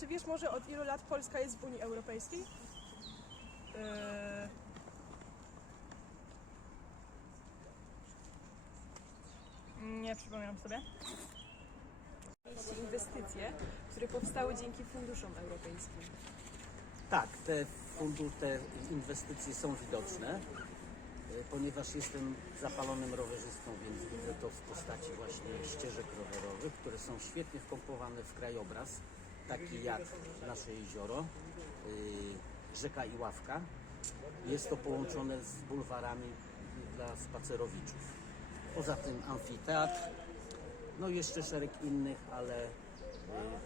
czy wiesz może od ilu lat Polska jest w Unii Europejskiej? Eee, Nie przypominam sobie. Inwestycje, które powstały dzięki funduszom europejskim. Tak, te fundusze, te inwestycje są widoczne, e, ponieważ jestem zapalonym rowerzystą, więc widzę to w postaci właśnie ścieżek rowerowych, które są świetnie wkompowane w krajobraz, taki jak nasze jezioro, y, rzeka Iławka. Jest to połączone z bulwarami dla spacerowiczów. Poza tym amfiteatr, no i jeszcze szereg innych, ale y,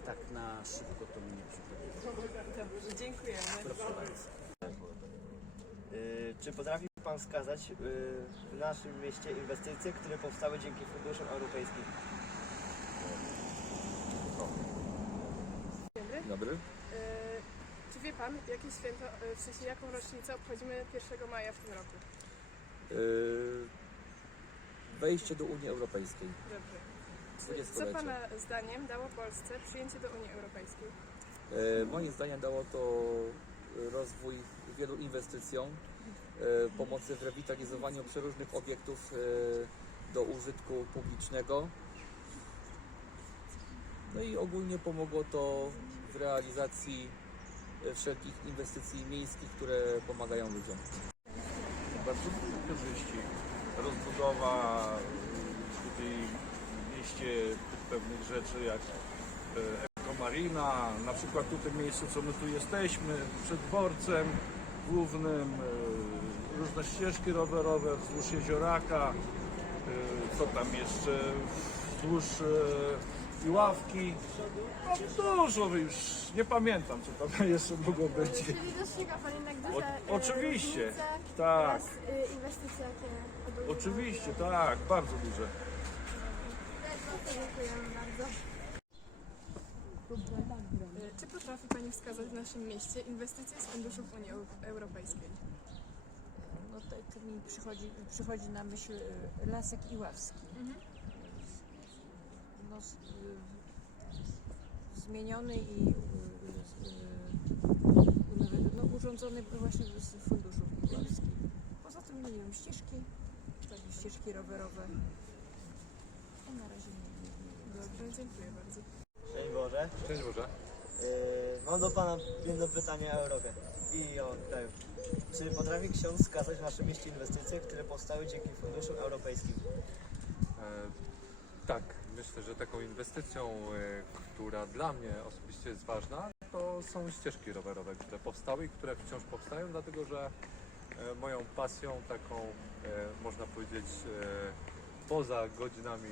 tak na szybko to mi nie przychodzi. Dobrze, dziękujemy. Proszę bardzo. Y, Czy potrafi Pan wskazać w naszym mieście inwestycje, które powstały dzięki funduszom europejskim? Dobry. E, Czy wie Pan, jakie święto, e, w sensie jaką rocznicę obchodzimy 1 maja w tym roku? Yy, Wejście do Unii Europejskiej. Dobrze. Co. Pana zdaniem dało Polsce przyjęcie do Unii Europejskiej? Moim zdaniem dało to rozwój wielu inwestycjom, pomocy w rewitalizowaniu przeróżnych obiektów do użytku publicznego. No i ogólnie pomogło to w realizacji yy, wszelkich inwestycji miejskich, które pomagają ludziom. bardzo dużo korzyści. Rozbudowa y, tutaj w mieście pewnych rzeczy jak e, ekomarina, na przykład tu w tym miejscu, co my tu jesteśmy, przed dworcem głównym, e, różne ścieżki rowerowe wzdłuż jezioraka, e, co tam jeszcze, wzdłuż e, Iławki. No dużo już, nie pamiętam co tam jeszcze długo będzie. Czyli dostrzega Pan jednak duże O- e, oczywiście, różnice tak. oraz e, inwestycje, jakie Oczywiście, tak, bardzo duże. Dziękujemy bardzo. E, Czy potrafi Pani wskazać w naszym mieście inwestycje z funduszów Unii Eu- Europejskiej? No to, to mi przychodzi, przychodzi na myśl y, Lasek Iławski. No, z, y, zmieniony i y, y, y, no, urządzony właśnie z funduszów iławskich. Poza tym, no nie wiem, ścieżki, takie ścieżki rowerowe. No, na razie nie, nie. Dobrze, dziękuję bardzo. Szczęść Boże. Cześć Boże. Y, Mam do Pana jedno pytanie o Europę i o kraju. Czy potrafi ksiądz wskazać w naszym mieście inwestycje, które powstały dzięki funduszom europejskim? E, Tak, myślę, że taką inwestycją, e, która dla mnie osobiście jest ważna, to są ścieżki rowerowe, które powstały i które wciąż powstają, dlatego że e, moją pasją taką, e, można powiedzieć, poza godzinami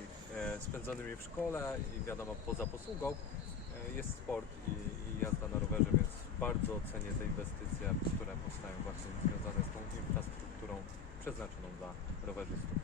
spędzonymi w szkole i wiadomo, poza posługą, jest sport i, jazda na rowerze, więc bardzo cenię te inwestycje, które powstają właśnie związane z tą infrastrukturą przeznaczoną dla rowerzystów.